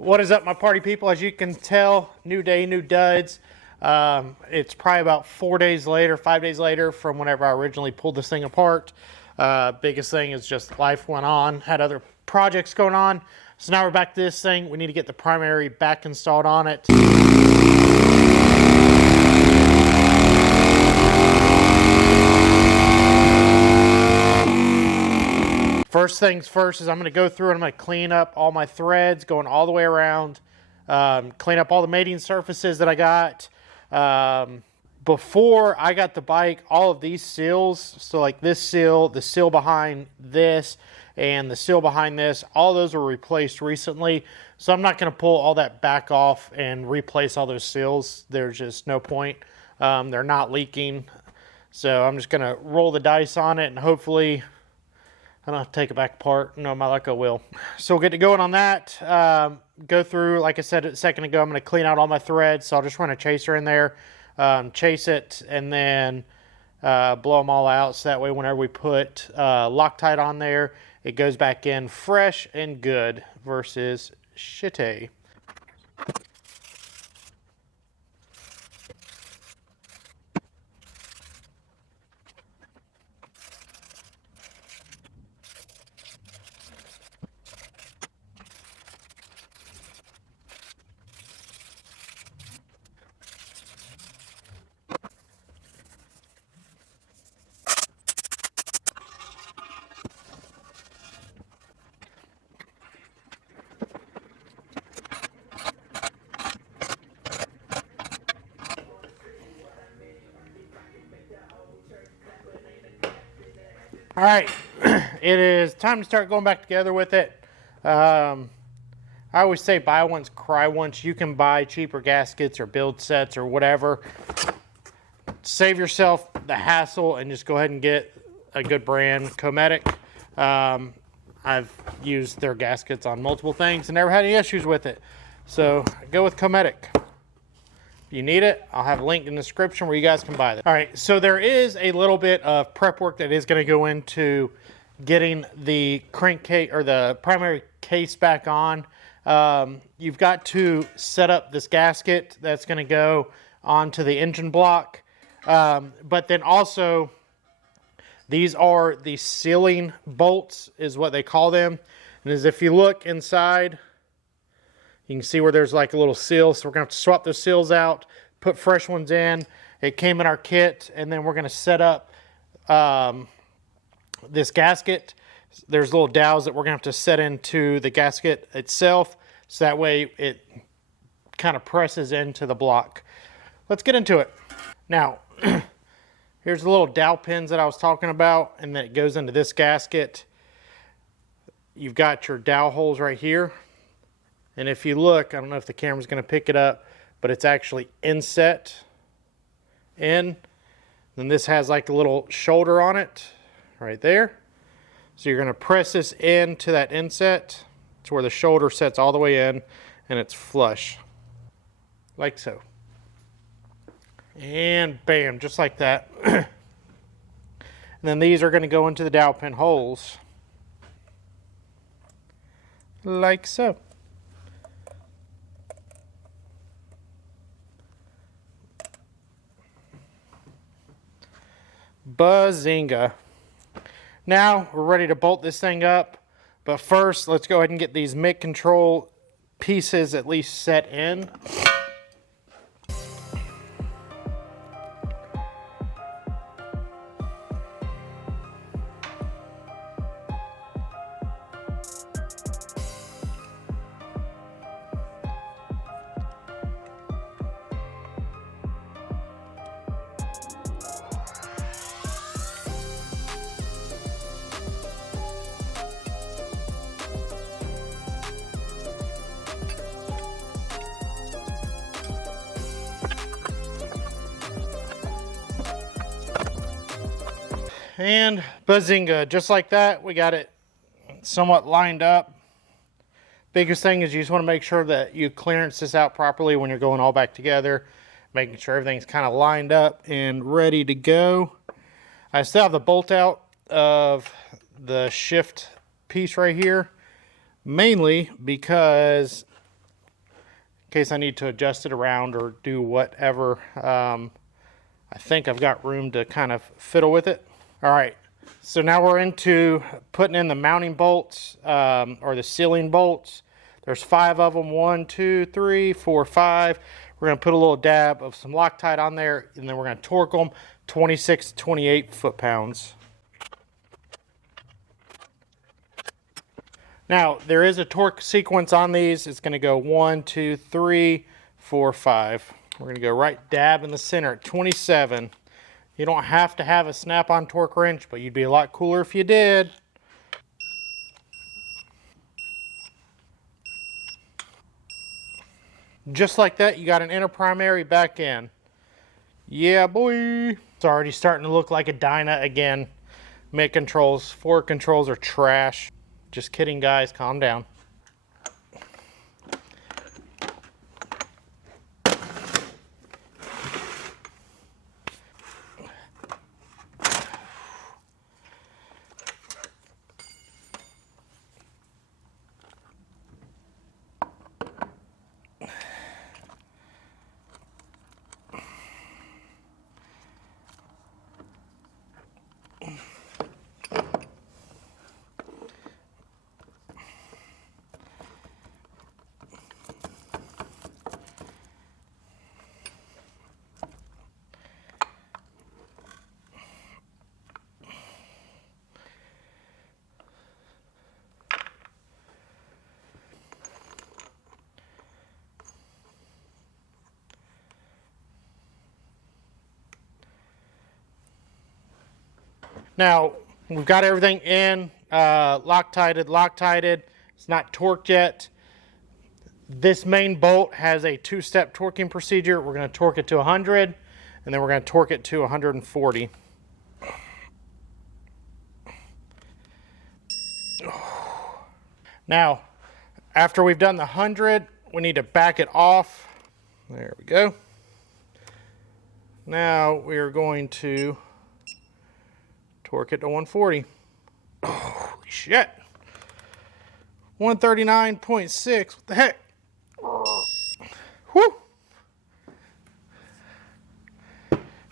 What is up, my party people? As you can tell, new day, new duds. It's probably about 4 days later, 5 days later from whenever I originally pulled this thing apart. Biggest thing is just life went on, had other projects going on. So now we're back to this thing. We need to get the primary back installed on it. First things first is I'm going to go through and I'm going to clean up all my threads going all the way around. Clean up all the mating surfaces that I got. Before I got the bike, all of these seals, so like this seal, the seal behind this, and the seal behind this, all those were replaced recently. So I'm not going to pull all that back off and replace all those seals. There's just no point. They're not leaking. So I'm just going to roll the dice on it and hopefully I don't have to take it back apart. No, my luck I will. So we'll get to going on that. Go through, like I said a second ago, I'm going to clean out all my threads. So I'll just run a chaser in there, chase it, and then blow them all out. So that way whenever we put Loctite on there, it goes back in fresh and good versus shitty. All right, it is time to start going back together with it. I always say buy once, cry once. You can buy cheaper gaskets or build sets or whatever. Save yourself the hassle and just go ahead and get a good brand, Cometic. I've used their gaskets on multiple things and never had any issues with it. So go with Cometic. If you need it, I'll have a link in the description where you guys can buy them. All right, so there is a little bit of prep work that is going to go into getting the crankcase or the primary case back on. You've got to set up this gasket that's going to go onto the engine block. But then also, these are the sealing bolts is what they call them. And as if you look inside, you can see where there's like a little seal, so we're going to have to swap those seals out, put fresh ones in. It came in our kit, and then we're going to set up this gasket. There's little dowels that we're going to have to set into the gasket itself, so that way it kind of presses into the block. Let's get into it. Now, here's the little dowel pins that I was talking about, and then it goes into this gasket. You've got your dowel holes right here. And if you look, I don't know if the camera's going to pick it up, but it's actually inset in. Then this has like a little shoulder on it right there. So you're going to press this into that inset to where the shoulder sets all the way in and it's flush. Like so. And bam, just like that. And then these are going to go into the dowel pin holes. Like so. Bazinga. Now we're ready to bolt this thing up, but first let's go ahead and get these mic control pieces at least set in. And bazinga, just like that, we got it somewhat lined up. Biggest thing is you just want to make sure that you clearance this out properly when you're going all back together, making sure everything's kind of lined up and ready to go. I still have the bolt out of the shift piece right here, mainly because case I need to adjust it around or do whatever. I think I've got room to kind of fiddle with it. All right, so now we're into putting in the mounting bolts, or the sealing bolts. There's 5 of them, 1, 2, 3, 4, 5. We're gonna put a little dab of some Loctite on there, and then we're gonna torque them 26 to 28 foot-pounds. Now, there is a torque sequence on these. It's gonna go 1, 2, 3, 4, 5. We're gonna go right dab in the center at 27. You don't have to have a snap-on torque wrench, but you'd be a lot cooler if you did. Just like that, you got an inner primary back in. Yeah, boy. It's already starting to look like a Dyna again. Mid controls, forward controls are trash. Just kidding, guys, calm down. Now, we've got everything in, Loctited. It's not torqued yet. This main bolt has a 2-step torquing procedure. We're going to torque it to 100, and then we're going to torque it to 140. Now, after we've done the 100, we need to back it off. There we go. Now, we are going to torque it to 140. Holy shit. 139.6. What the heck? Whew.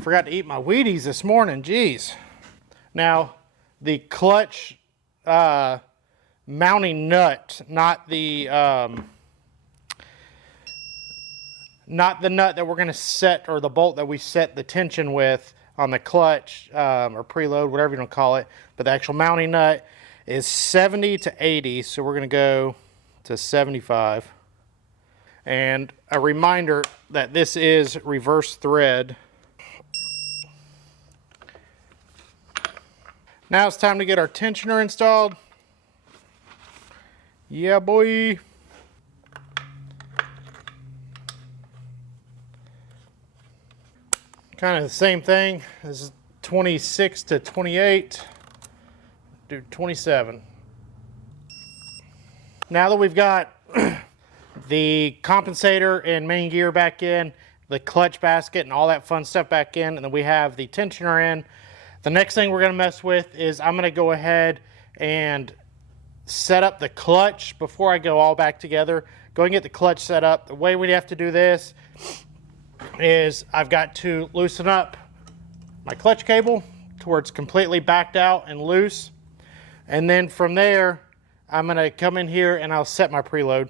Forgot to eat my Wheaties this morning. Jeez. Now, the clutch mounting nut, not the nut that we're going to set, or the bolt that we set the tension with on the clutch, or preload, whatever you want to call it, but the actual mounting nut is 70 to 80, so we're going to go to 75. And a reminder that this is reverse thread. Now it's time to get our tensioner installed. Yeah, boy. Kind of the same thing. This is 26 to 28. Do 27. Now that we've got the compensator and main gear back in, the clutch basket and all that fun stuff back in, and then we have the tensioner in, the next thing we're going to mess with is I'm going to go ahead and set up the clutch before I go all back together. Go and get the clutch set up. The way we have to do this is I've got to loosen up my clutch cable to where it's completely backed out and loose. And then from there, I'm going to come in here and I'll set my preload.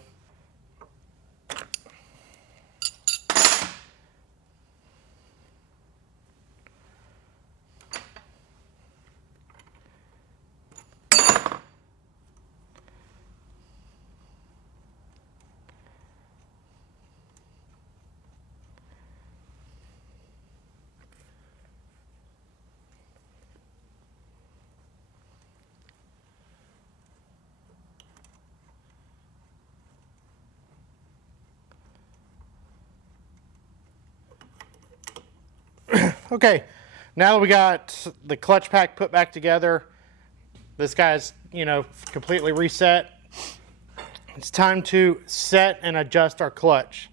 Okay, now that we got the clutch pack put back together, this guy's, completely reset. It's time to set and adjust our clutch.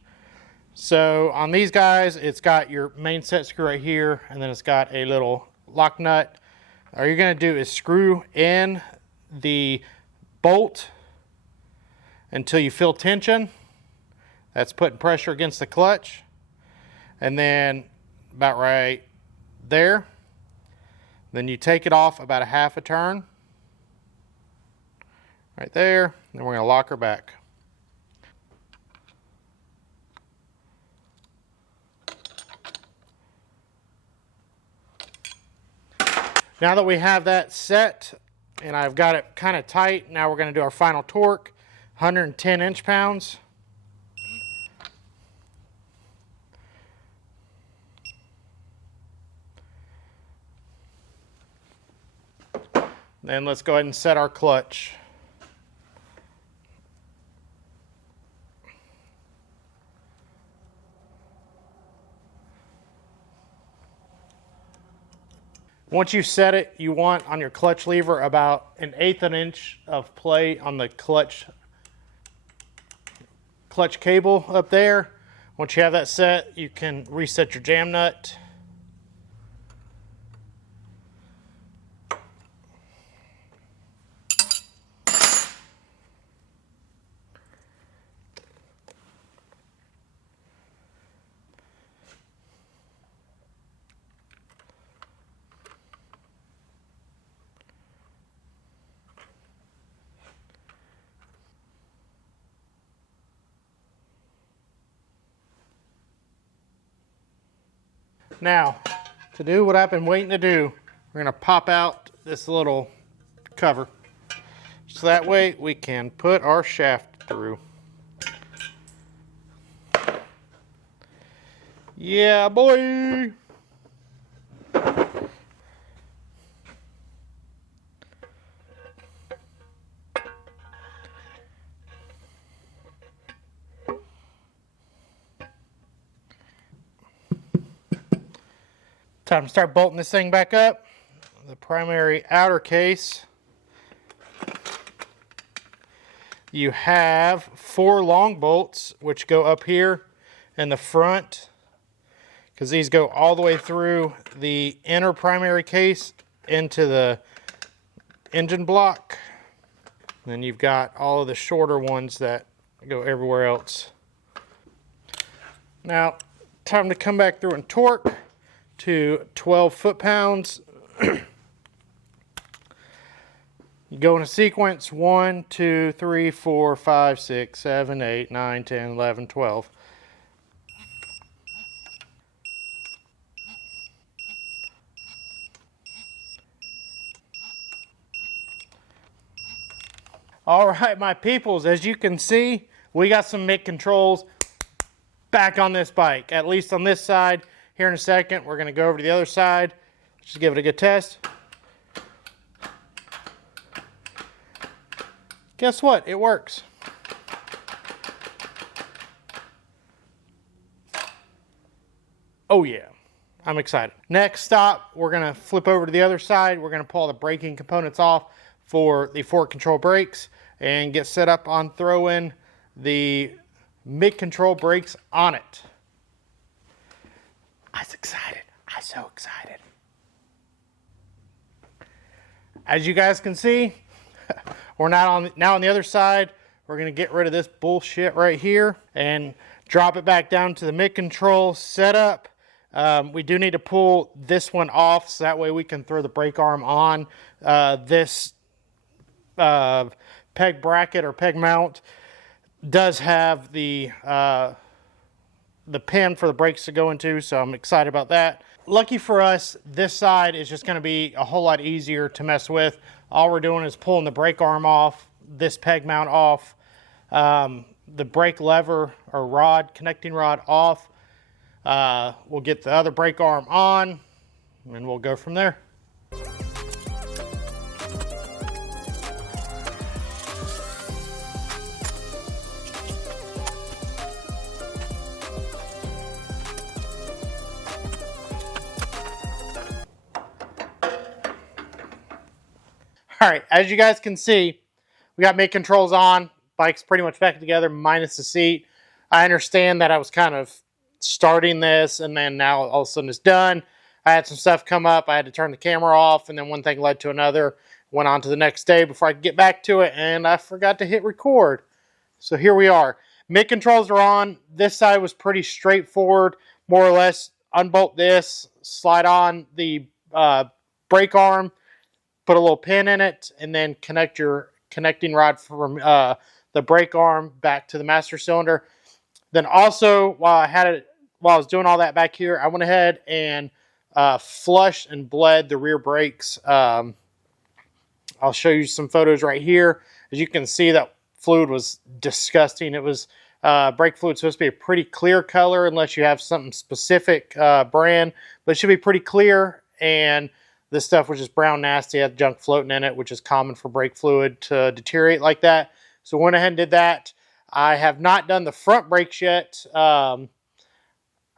So on these guys, it's got your main set screw right here, and then it's got a little lock nut. All you're gonna do is screw in the bolt until you feel tension. That's putting pressure against the clutch. And then about right there. Then you take it off about a half a turn. Right there. Then we're going to lock her back. Now that we have that set and I've got it kind of tight, now we're going to do our final torque, 110 inch-pounds. Then let's go ahead and set our clutch. Once you set it, you want on your clutch lever about 1/8 of an inch of play on the clutch cable up there. Once you have that set, you can reset your jam nut. Now, to do what I've been waiting to do, we're going to pop out this little cover. So that way we can put our shaft through. Yeah, boy! Time to start bolting this thing back up. The primary outer case. You have 4 long bolts which go up here in the front, because these go all the way through the inner primary case into the engine block. And then you've got all of the shorter ones that go everywhere else. Now, time to come back through and torque to 12 foot-pounds. You go in a sequence: 1, 2, 3, 4, 5, 6, 7, 8, 9, 10, 11, 12. All right, my peoples, as you can see, we got some MIG controls back on this bike, at least on this side. Here in a second, we're going to go over to the other side. Just give it a good test. Guess what? It works. Oh yeah, I'm excited. Next stop, we're going to flip over to the other side. We're going to pull the braking components off for the fork control brakes and get set up on throwing the MIG control brakes on it. I was excited. I'm so excited. As you guys can see, we're now on the other side. We're going to get rid of this bullshit right here and drop it back down to the MIG control setup. We do need to pull this one off so that way we can throw the brake arm on. This peg bracket or peg mount does have the pin for the brakes to go into, so I'm excited about that. Lucky for us, this side is just going to be a whole lot easier to mess with. All we're doing is pulling the brake arm off, this peg mount off, the brake lever or rod, connecting rod off. We'll get the other brake arm on, and we'll go from there. All right, as you guys can see, we got MIG controls on. Bike's pretty much back together, minus the seat. I understand that I was kind of starting this, and then now all of a sudden it's done. I had some stuff come up. I had to turn the camera off, and then one thing led to another. Went on to the next day before I could get back to it, and I forgot to hit record. So here we are. Mid controls are on. This side was pretty straightforward, more or less. Unbolt this, slide on the brake arm, put a little pin in it, and then connect your connecting rod from the brake arm back to the master cylinder. Then also, while I was doing all that back here, I went ahead and flushed and bled the rear brakes. I'll show you some photos right here. As you can see, that fluid was disgusting. It was brake fluid supposed to be a pretty clear color unless you have something specific brand, but it should be pretty clear. And this stuff was just brown nasty, had junk floating in it, which is common for brake fluid to deteriorate like that. So went ahead and did that. I have not done the front brakes yet. I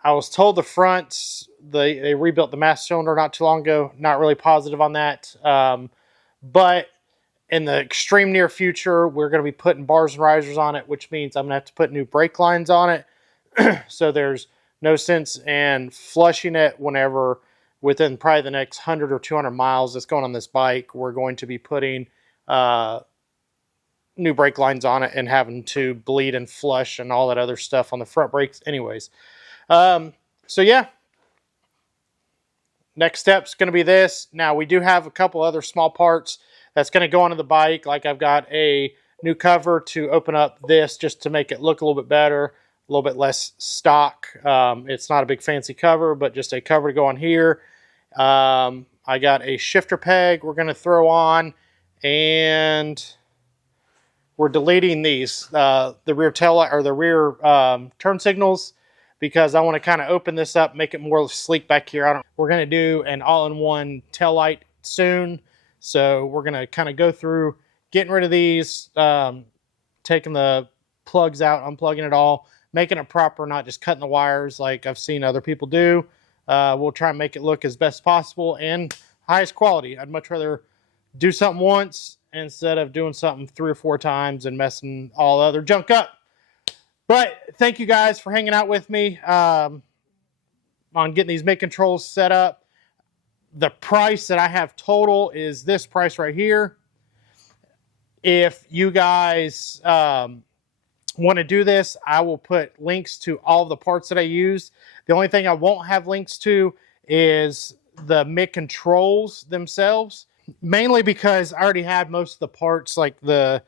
was told the fronts, they rebuilt the master cylinder not too long ago. Not really positive on that. But in the extreme near future, we're going to be putting bars and risers on it, which means I'm going to have to put new brake lines on it. So there's no sense in flushing it whenever within probably the next 100 or 200 miles that's going on this bike, we're going to be putting new brake lines on it and having to bleed and flush and all that other stuff on the front brakes anyways. So yeah, next step's going to be this. Now we do have a couple other small parts that's going to go onto the bike. Like I've got a new cover to open up this just to make it look a little bit better, a little bit less stock. It's not a big fancy cover, but just a cover to go on here. I got a shifter peg we're going to throw on, and we're deleting these, the rear tail light or the rear turn signals, because I want to kind of open this up, make it more sleek back here. We're going to do an all-in-one tail light soon. So we're going to kind of go through getting rid of these, taking the plugs out, unplugging it all, making it proper, not just cutting the wires like I've seen other people do. We'll try and make it look as best possible and highest quality. I'd much rather do something once instead of doing something 3 or 4 times and messing all the other junk up. But thank you guys for hanging out with me on getting these mid controls set up. The price that I have total is this price right here. If you guys want to do this, I will put links to all of the parts that I used. The only thing I won't have links to is the mid controls themselves, mainly because I already had most of the parts, like the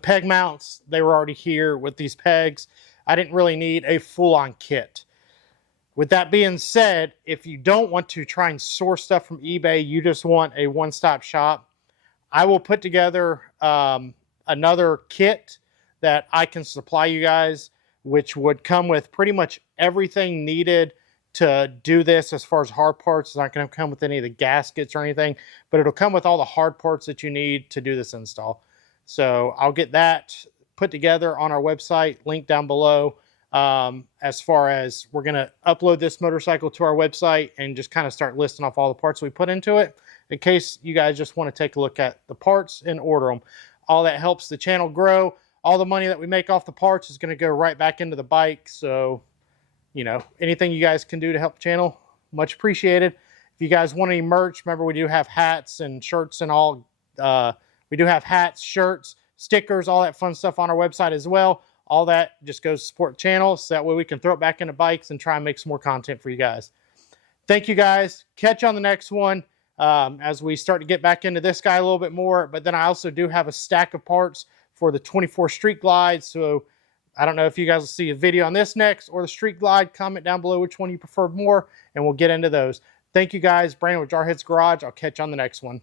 peg mounts. They were already here with these pegs. I didn't really need a full-on kit. With that being said, if you don't want to try and source stuff from eBay, you just want a one-stop shop, I will put together another kit that I can supply you guys, which would come with pretty much everything needed to do this. As far as hard parts, it's not going to come with any of the gaskets or anything, but it'll come with all the hard parts that you need to do this install. So I'll get that put together on our website, link down below. As far as we're going to upload this motorcycle to our website and just kind of start listing off all the parts we put into it, in case you guys just want to take a look at the parts and order them. All that helps the channel grow. All the money that we make off the parts is going to go right back into the bike. So, you know, anything you guys can do to help the channel, much appreciated. If you guys want any merch, remember we do have hats and shirts and all. We do have hats, shirts, stickers, all that fun stuff on our website as well. All that just goes to support the channel, so that way we can throw it back into bikes and try and make some more content for you guys. Thank you guys. Catch you on the next one as we start to get back into this guy a little bit more. But then I also do have a stack of parts for the 24 Street Glide. So I don't know if you guys will see a video on this next or the Street Glide. Comment down below which one you prefer more, and we'll get into those. Thank you guys. Brandon with Jarheads Garage. I'll catch you on the next one.